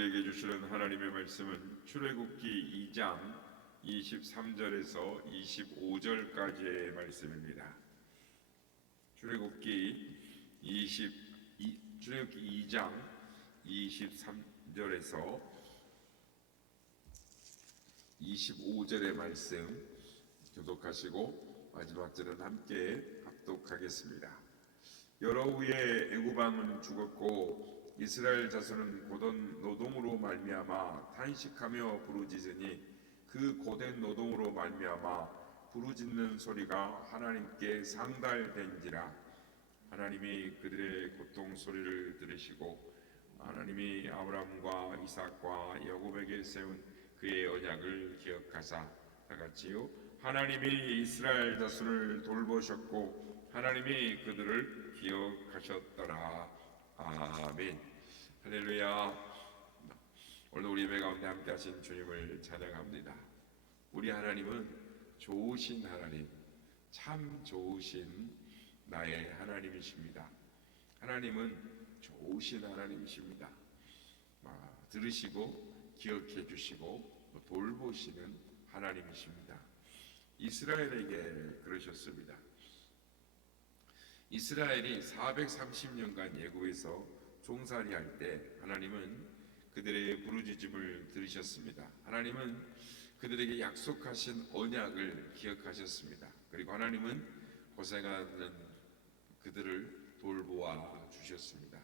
우리에게 주시는 하나님의 말씀은 출애굽기 2장 23절에서 25절까지의 말씀입니다. 출애굽기 2장 23절에서 25절의 말씀 교독하시고 마지막 절은 함께 합독하겠습니다. 여러 후에 애굽 왕은 죽었고 이스라엘 자손은 고된 노동으로 말미암아 탄식하며 부르짖으니 그 고된 노동으로 말미암아 부르짖는 소리가 하나님께 상달된지라. 하나님이 그들의 고통 소리를 들으시고 하나님이 아브라함과 이삭과 야곱에게 세운 그의 언약을 기억하사 다같이요 하나님이 이스라엘 자손을 돌보셨고 하나님이 그들을 기억하셨더라. 아멘. 할렐루야. 오늘 우리 예배 가운데 함께 하신 주님을 찬양합니다. 우리 하나님은 좋으신 하나님, 참 좋으신 나의 하나님이십니다. 하나님은 좋으신 하나님이십니다. 들으시고 기억해 주시고 돌보시는 하나님이십니다. 이스라엘에게 그러셨습니다. 이스라엘이 430년간 애굽에서 종살이할 때 하나님은 그들의 부르짖음을 들으셨습니다. 하나님은 그들에게 약속하신 언약을 기억하셨습니다. 그리고 하나님은 고생하는 그들을 돌보아 주셨습니다.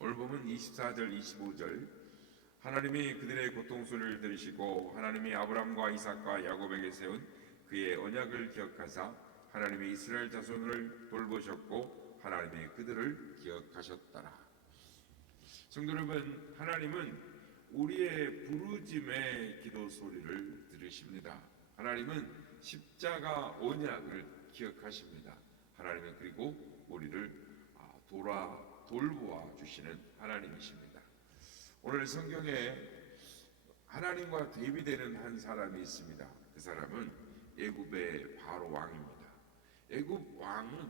오늘 보면 24절 25절 하나님이 그들의 고통 소리를 들으시고 하나님이 아브라함과 이삭과 야곱에게 세운 그의 언약을 기억하사 하나님이 이스라엘 자손을 돌보셨고 하나님이 그들을 기억하셨더라. 성도 여러분, 하나님은 우리의 부르짖음의 기도 소리를 들으십니다. 하나님은 십자가 언약을 기억하십니다. 하나님은 그리고 우리를 돌보아 주시는 하나님이십니다. 오늘 성경에 하나님과 대비되는 한 사람이 있습니다. 그 사람은 애굽의 바로 왕입니다. 애굽 왕은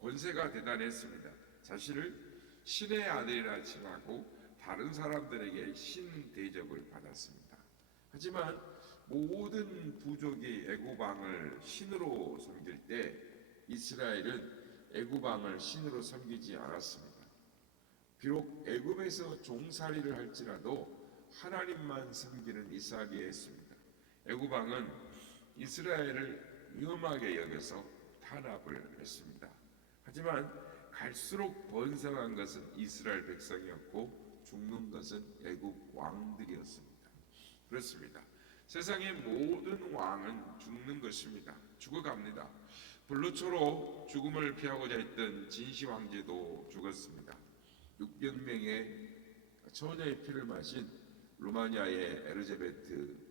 권세가 대단했습니다. 자신을 신의 아들이라 칭하고 다른 사람들에게 신 대접을 받았습니다. 하지만 모든 부족이 애굽 왕을 신으로 섬길 때 이스라엘은 애굽 왕을 신으로 섬기지 않았습니다. 비록 애굽에서 종살이를 할지라도 하나님만 섬기는 이삭이 했습니다. 애굽 왕은 이스라엘을 위험하게 여겨서 탄압을 했습니다. 하지만 갈수록 번성한 것은 이스라엘 백성이었고 죽는 것은 애굽 왕들이었습니다. 그렇습니다. 세상의 모든 왕은 죽는 것입니다. 죽어갑니다. 불로초로 죽음을 피하고자 했던 진시 황제도 죽었습니다. 600 명의 처녀의 피를 마신 루마니아의 에르제베트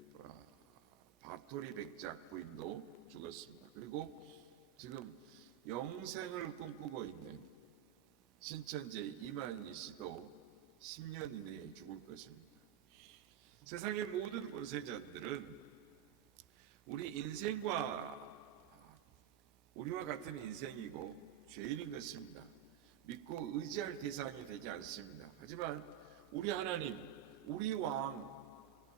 바토리 백작 부인도 죽었습니다. 그리고 지금 영생을 꿈꾸고 있는 신천지 이만희 씨도 10년 이내에 죽을 것입니다. 세상의 모든 권세자들은 우리 인생과 우리와 같은 인생이고 죄인인 것입니다. 믿고 의지할 대상이 되지 않습니다. 하지만 우리 하나님, 우리 왕,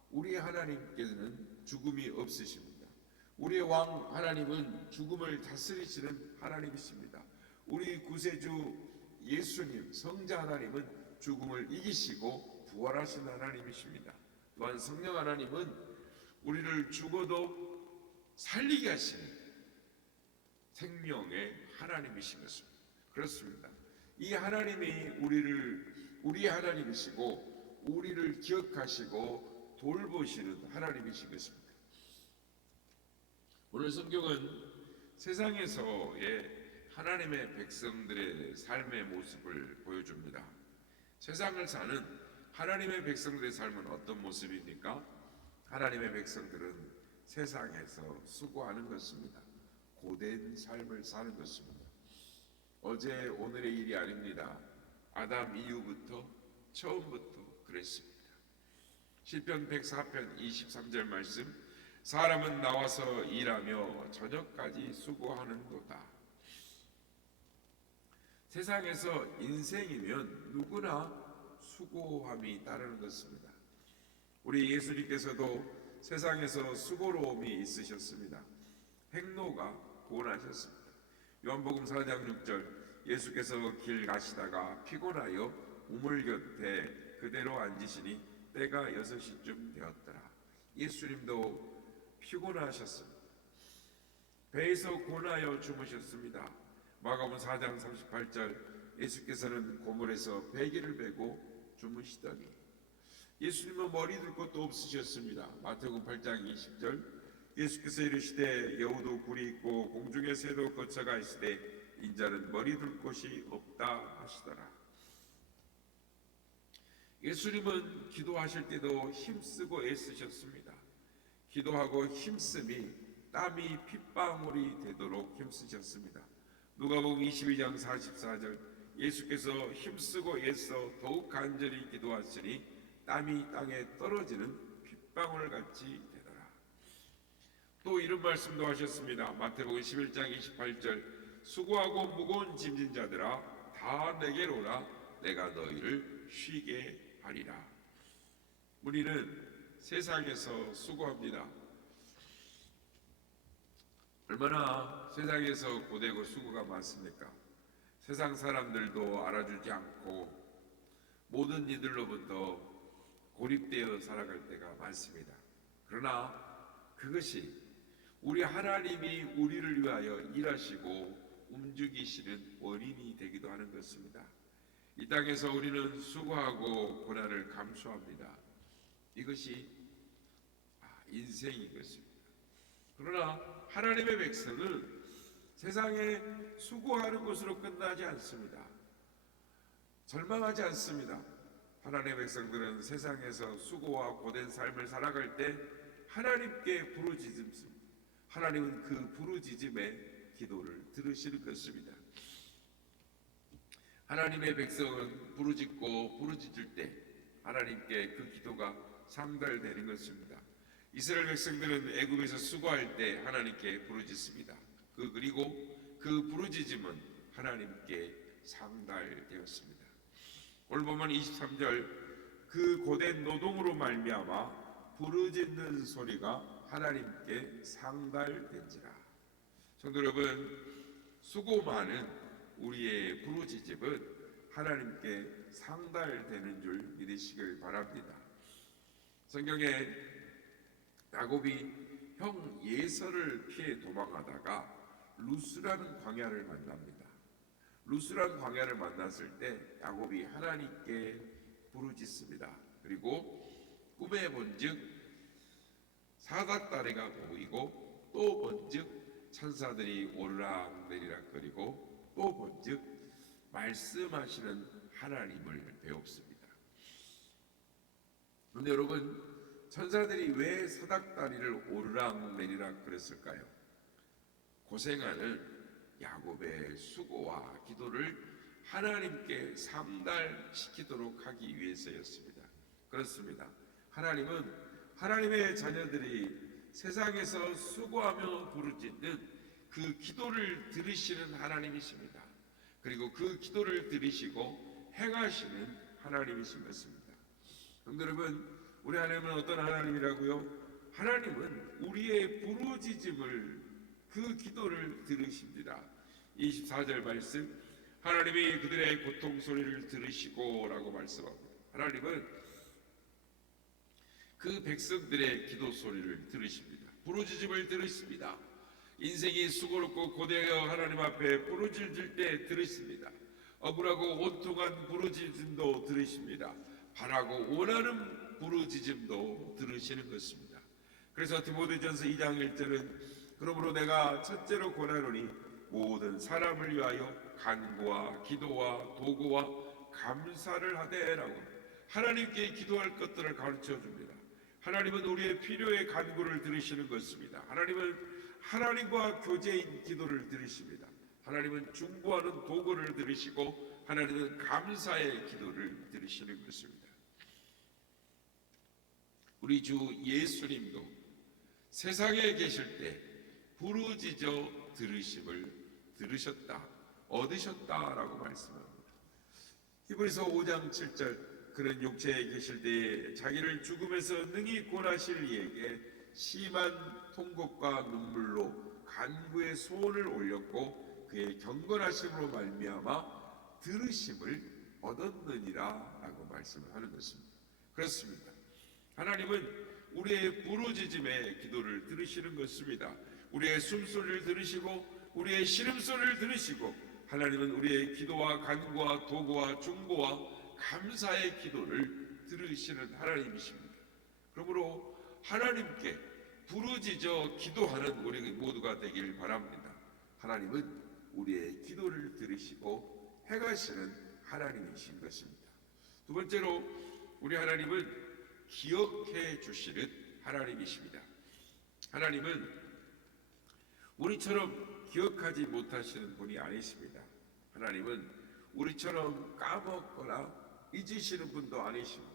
우리 하나님께서는 죽음이 없으십니다. 우리의 왕 하나님은 죽음을 다스리시는 하나님이십니다. 우리 구세주 예수님, 성자 하나님은 죽음을 이기시고 부활하신 하나님이십니다. 또한 성령 하나님은 우리를 죽어도 살리게 하시는 생명의 하나님이신 것입니다. 그렇습니다. 이 하나님이 우리 하나님이시고 우리를 기억하시고 돌보시는 하나님이신 것입니다. 오늘 성경은 세상에서의 하나님의 백성들의 삶의 모습을 보여줍니다. 세상을 사는 하나님의 백성들의 삶은 어떤 모습입니까? 하나님의 백성들은 세상에서 수고하는 것입니다. 고된 삶을 사는 것입니다. 어제 오늘의 일이 아닙니다. 아담 이후부터 처음부터 그랬습니다. 시편 104편 23절 말씀, 사람은 나와서 일하며 저녁까지 수고하는도다. 세상에서 인생이면 누구나 수고함이 따르는 것입니다. 우리 예수님께서도 세상에서 수고로움이 있으셨습니다. 행로가 고난하셨습니다. 요한복음 4장 6절, 예수께서 길 가시다가 피곤하여 우물 곁에 그대로 앉으시니 때가 6시쯤 되었더라. 예수님도 피곤하셨습니다. 배에서 고나여 주무셨습니다. 마가복음 4장 38절, 예수께서는 고물에서 베개를 베고 주무시더니 예수님은 머리 둘 것도 없으셨습니다. 마태복음 8장 20절, 예수께서 이르시되 여우도 굴이 있고 공중의 새도 거처가 있으되 인자는 머리 둘 곳이 없다 하시더라. 예수님은 기도하실 때도 힘쓰고 애쓰셨습니다. 기도하고 힘쓰미 땀이 핏방울이 되도록 힘쓰셨습니다. 누가복음 22장 44절, 예수께서 힘쓰고 애써 더욱 간절히 기도하시니 땀이 땅에 떨어지는 핏방울 같이 되더라. 또 이런 말씀도 하셨습니다. 마태복음 11장 28절, 수고하고 무거운 짐진 자들아 다 내게로 오라, 내가 너희를 쉬게 하리라. 우리는 세상에서 수고합니다. 얼마나 세상에서 고되고 수고가 많습니까? 세상 사람들도 알아주지 않고 모든 이들로부터 고립되어 살아갈 때가 많습니다. 그러나 그것이 우리 하나님이 우리를 위하여 일하시고 움직이시는 원인이 되기도 하는 것입니다. 이 땅에서 우리는 수고하고 고난을 감수합니다. 이것이 인생인 것입니다. 그러나 하나님의 백성은 세상에 수고하는 것으로 끝나지 않습니다. 절망하지 않습니다. 하나님의 백성들은 세상에서 수고와 고된 삶을 살아갈 때 하나님께 부르짖습니다. 하나님은 그 부르짖음의 기도를 들으시는 것입니다. 하나님의 백성은 부르짖고 부르짖을 때 하나님께 그 기도가 상달되는 것입니다. 이스라엘 백성들은 애굽에서 수고할 때 하나님께 부르짖습니다. 그리고 그 부르짖음은 하나님께 상달되었습니다. 오늘 보면 23절, 그 고된 노동으로 말미암아 부르짖는 소리가 하나님께 상달된지라. 성도 여러분, 수고 많은 우리의 부르짖음은 하나님께 상달되는 줄 믿으시길 바랍니다. 성경에 야곱이 형 예서를 피해 도망하다가 루스라는 광야를 만납니다. 루스라는 광야를 만났을 때 야곱이 하나님께 부르짖습니다. 그리고 꿈에 본즉 사닥다리가 보이고 또 본즉 천사들이 오르락내리락거리고 또 본즉 말씀하시는 하나님을 배웁습니다. 그런데 여러분, 천사들이 왜 사닥다리를 오르락내리락 그랬을까요? 고생하는 야곱의 수고와 기도를 하나님께 상달시키도록 하기 위해서였습니다. 그렇습니다. 하나님은 하나님의 자녀들이 세상에서 수고하며 부르짖는 그 기도를 들으시는 하나님이십니다. 그리고 그 기도를 들으시고 행하시는 하나님이신 것입니다. 여러분, 우리 하나님은 어떤 하나님이라고요? 하나님은 우리의 부르짖음을, 그 기도를 들으십니다. 24절 말씀, 하나님이 그들의 고통 소리를 들으시고 라고 말씀합니다. 하나님은 그 백성들의 기도 소리를 들으십니다. 부르짖음을 들으십니다. 인생이 수고롭고 고되어 하나님 앞에 부르짖을 때 들으십니다. 억울하고 온통한 부르짖음도 들으십니다. 바라고 원하는 부르짖음도 들으시는 것입니다. 그래서 디모데전서 2장 1절은 그러므로 내가 첫째로 권하노니 모든 사람을 위하여 간구와 기도와 도구와 감사를 하되라고 하나님께 기도할 것들을 가르쳐 줍니다. 하나님은 우리의 필요의 간구를 들으시는 것입니다. 하나님은 하나님과 교제인 기도를 들으십니다. 하나님은 중보하는 도구를 들으시고 하나님은 감사의 기도를 들으시는 것입니다. 우리 주 예수님도 세상에 계실 때 부르짖어 들으심을 들으셨다, 얻으셨다라고 말씀합니다. 히브리서 5장 7절, 그는 육체에 계실 때에 자기를 죽음에서 능히 구원하실 이에게 심한 통곡과 눈물로 간구의 소원을 올렸고 그의 경건하심으로 말미암아 들으심을 얻었느니라 라고 말씀을 하는 것입니다. 그렇습니다. 하나님은 우리의 부르짖음의 기도를 들으시는 것입니다. 우리의 숨소리를 들으시고 우리의 신음소리를 들으시고 하나님은 우리의 기도와 간구와 도구와 중보와 감사의 기도를 들으시는 하나님이십니다. 그러므로 하나님께 부르짖어 기도하는 우리 모두가 되길 바랍니다. 하나님은 우리의 기도를 들으시고 행하시는 하나님이신 것입니다. 두 번째로 우리 하나님은 기억해 주시는 하나님이십니다. 하나님은 우리처럼 기억하지 못하시는 분이 아니십니다. 하나님은 우리처럼 까먹거나 잊으시는 분도 아니십니다.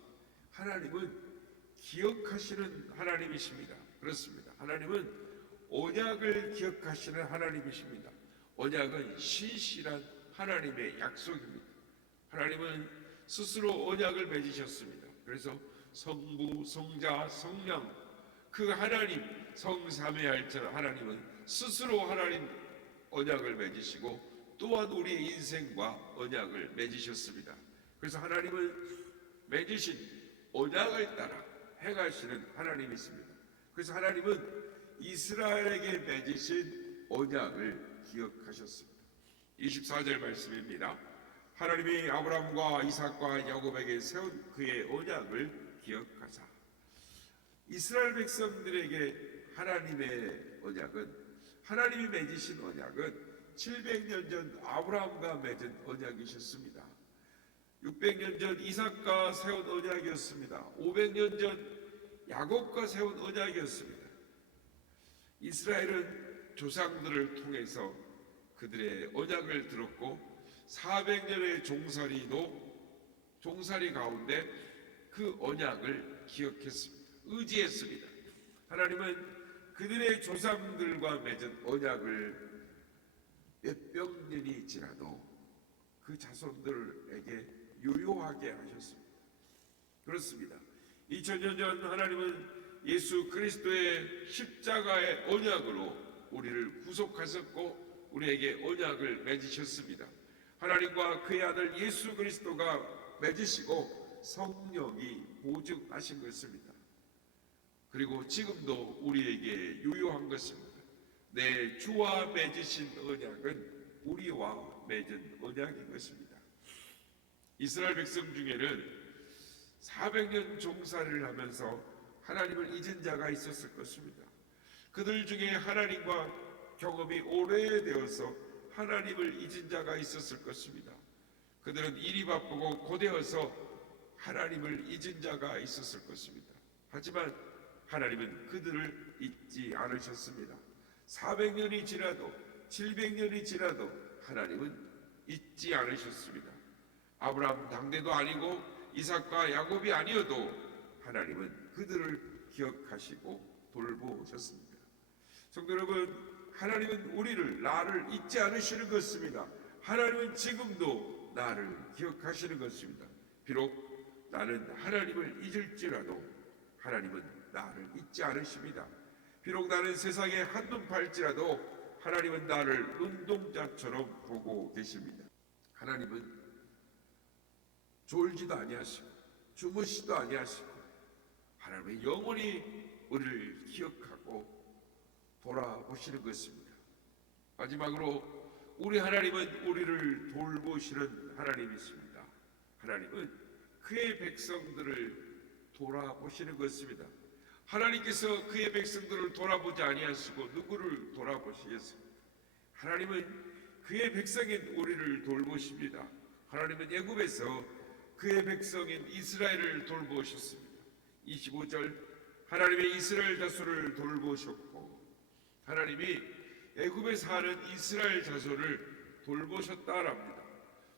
하나님은 기억하시는 하나님이십니다. 그렇습니다. 하나님은 언약을 기억하시는 하나님이십니다. 언약은 신실한 하나님의 약속입니다. 하나님은 스스로 언약을 맺으셨습니다. 그래서 성부, 성자, 성령 그 하나님 성삼위일체 하나님은 스스로 하나님 언약을 맺으시고 또한 우리의 인생과 언약을 맺으셨습니다. 그래서 하나님은 맺으신 언약을 따라 행하시는 하나님이십니다. 그래서 하나님은 이스라엘에게 맺으신 언약을 기억하셨습니다. 24절 말씀입니다. 하나님이 아브라함과 이삭과 야곱에게 세운 그의 언약을 기억하사. 이스라엘 백성들에게 하나님의 언약은, 하나님이 맺으신 언약은 700년 전 아브라함과 맺은 언약이셨습니다. 600년 전 이삭과 세운 언약이었습니다. 500년 전 야곱과 세운 언약이었습니다. 이스라엘은 조상들을 통해서 그들의 언약을 들었고 400년의 종살이 가운데 그 언약을 기억했습니다. 의지했습니다. 하나님은 그들의 조상들과 맺은 언약을 몇백 년이 지나도 그 자손들에게 유효하게 하셨습니다. 그렇습니다. 2000년 전 하나님은 예수 그리스도의 십자가의 언약으로 우리를 구속하셨고 우리에게 언약을 맺으셨습니다. 하나님과 그의 아들 예수 그리스도가 맺으시고 성령이 보증하신 것입니다. 그리고 지금도 우리에게 유효한 것입니다. 내 주와 맺으신 언약은 우리와 맺은 언약인 것입니다. 이스라엘 백성 중에는 400년 종살이를 하면서 하나님을 잊은 자가 있었을 것입니다. 그들 중에 하나님과 경험이 오래되어서 하나님을 잊은 자가 있었을 것입니다. 그들은 일이 바쁘고 고되어서 하나님을 잊은 자가 있었을 것입니다. 하지만 하나님은 그들을 잊지 않으셨습니다. 400년이 지나도 700년이 지나도 하나님은 잊지 않으셨습니다. 아브라함 당대도 아니고 이삭과 야곱이 아니어도 하나님은 그들을 기억하시고 돌보셨습니다. 성도 여러분, 하나님은 나를 잊지 않으시는 것입니다. 하나님은 지금도 나를 기억하시는 것입니다. 비록 나는 하나님을 잊을지라도 하나님은 나를 잊지 않으십니다. 비록 나는 세상에 한눈 팔지라도 하나님은 나를 눈동자처럼 보고 계십니다. 하나님은 졸지도 아니하시고 주무시도 아니하시고 하나님은 영원히 우리를 기억하고 돌아보시는 것입니다. 마지막으로 우리 하나님은 우리를 돌보시는 하나님이십니다. 하나님은 그의 백성들을 돌아보시는 것입니다. 하나님께서 그의 백성들을 돌아보지 아니하시고 누구를 돌아보시겠습니까? 하나님은 그의 백성인 우리를 돌보십니다. 하나님은 애굽에서 그의 백성인 이스라엘을 돌보셨습니다. 25절 하나님의 이스라엘 자손을 돌보셨고 하나님이 애굽에 사는 이스라엘 자손을 돌보셨다랍니다.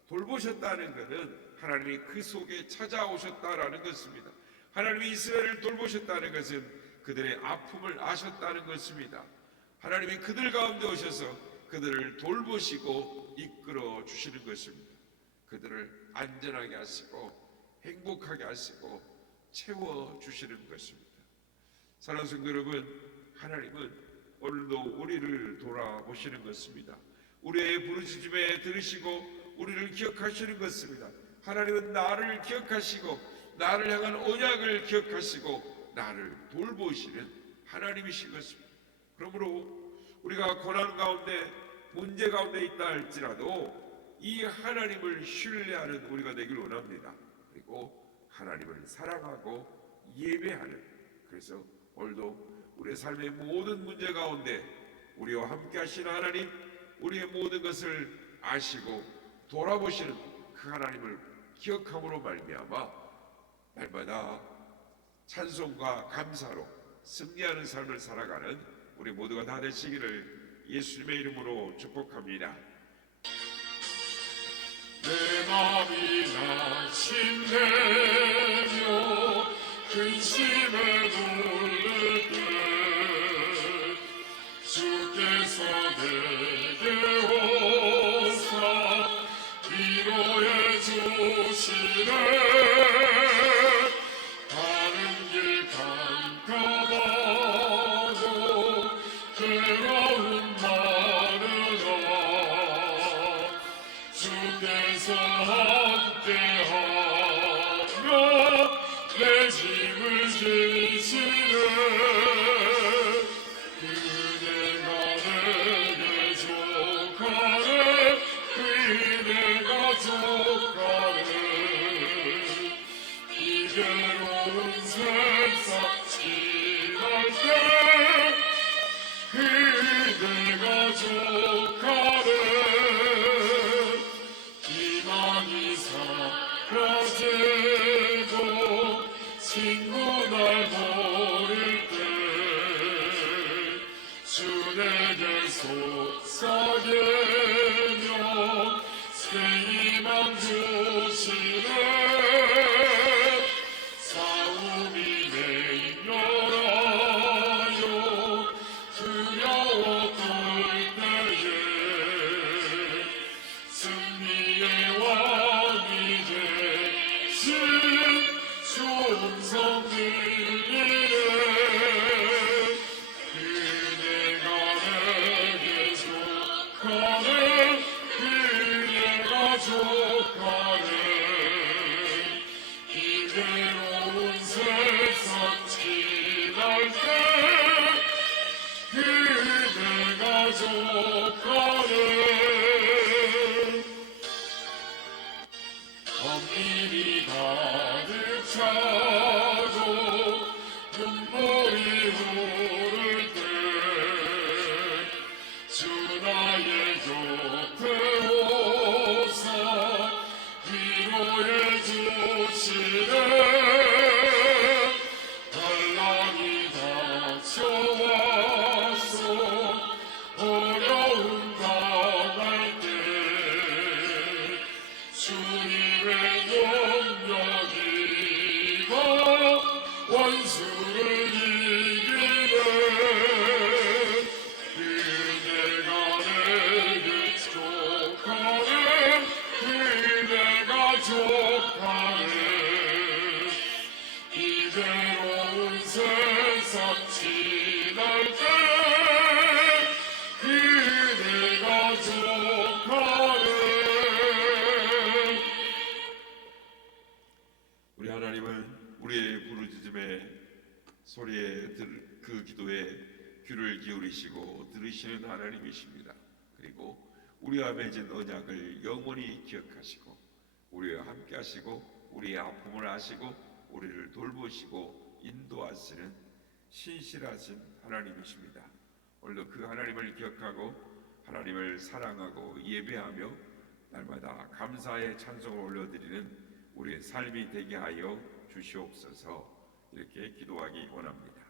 돌보셨다는 것은 하나님이 그 속에 찾아오셨다라는 것입니다. 하나님이 이스라엘을 돌보셨다는 것은 그들의 아픔을 아셨다는 것입니다. 하나님이 그들 가운데 오셔서 그들을 돌보시고 이끌어 주시는 것입니다. 그들을 안전하게 하시고 행복하게 하시고 채워주시는 것입니다. 사랑하는 성도 여러분, 하나님은 오늘도 우리를 돌아보시는 것입니다. 우리의 부르짖음에 들으시고 우리를 기억하시는 것입니다. 하나님은 나를 기억하시고 나를 향한 언약을 기억하시고 나를 돌보시는 하나님이신 것입니다. 그러므로 우리가 고난 가운데 문제 가운데 있다 할지라도 이 하나님을 신뢰하는 우리가 되길 원합니다. 그리고 하나님을 사랑하고 예배하는, 그래서 오늘도 우리의 삶의 모든 문제 가운데 우리와 함께 하시는 하나님, 우리의 모든 것을 아시고 돌아보시는 그 하나님을 기억함으로 말미암아 날마다 찬송과 감사로 승리하는 삶을 살아가는 우리 모두가 다 되시기를 예수님의 이름으로 축복합니다. 내 맘이 낙심되며 근심에 눌릴 때 주께서 내게 오사 위로해 주시네. 가는 길 깜깜하고 괴로운 마르다 주께서 함께하며 내 짐을 지시네. 그대가 내게 족하네. 그대가 족하네. 이 괴로운 세상 지날 때 그대가 족하네. 희망이 사라지고 친구 날 모를 때 주 내게 속삭이며 새 희망 주시네. 싸움이 맹렬하여 두려워 떨 때에 승리의 왕이 되신 주 음성 들리네. 그대가 내게 족하네. 그대가 족하네. 이 괴로운 세상 지날 때 그대가 족하네. 엄밀히 가득 차고 눈물이 흐를 때 주 나의 곁에 오사 위로해 주시네. 달랑이 닥쳐와서 어려움 당할 때 주님의 능력이가 원수를 이기네. 그대가 내게 족하네. 그대가 족하네. 이 괴로운 세상 지날 때 그대가 족하네. 우리 하나님은 우리의 부르짖음의 소리에 그 기도에 귀를 기울이시고 들으시는 하나님이십니다. 그리고 우리와 맺은 언약을 영원히 기억하시고 우리와 함께 하시고 우리의 아픔을 아시고 우리를 돌보시고 인도하시는 신실하신 하나님이십니다. 오늘도 그 하나님을 기억하고 하나님을 사랑하고 예배하며 날마다 감사의 찬송을 올려드리는 우리의 삶이 되게 하여 주시옵소서. 이렇게 기도하기 원합니다.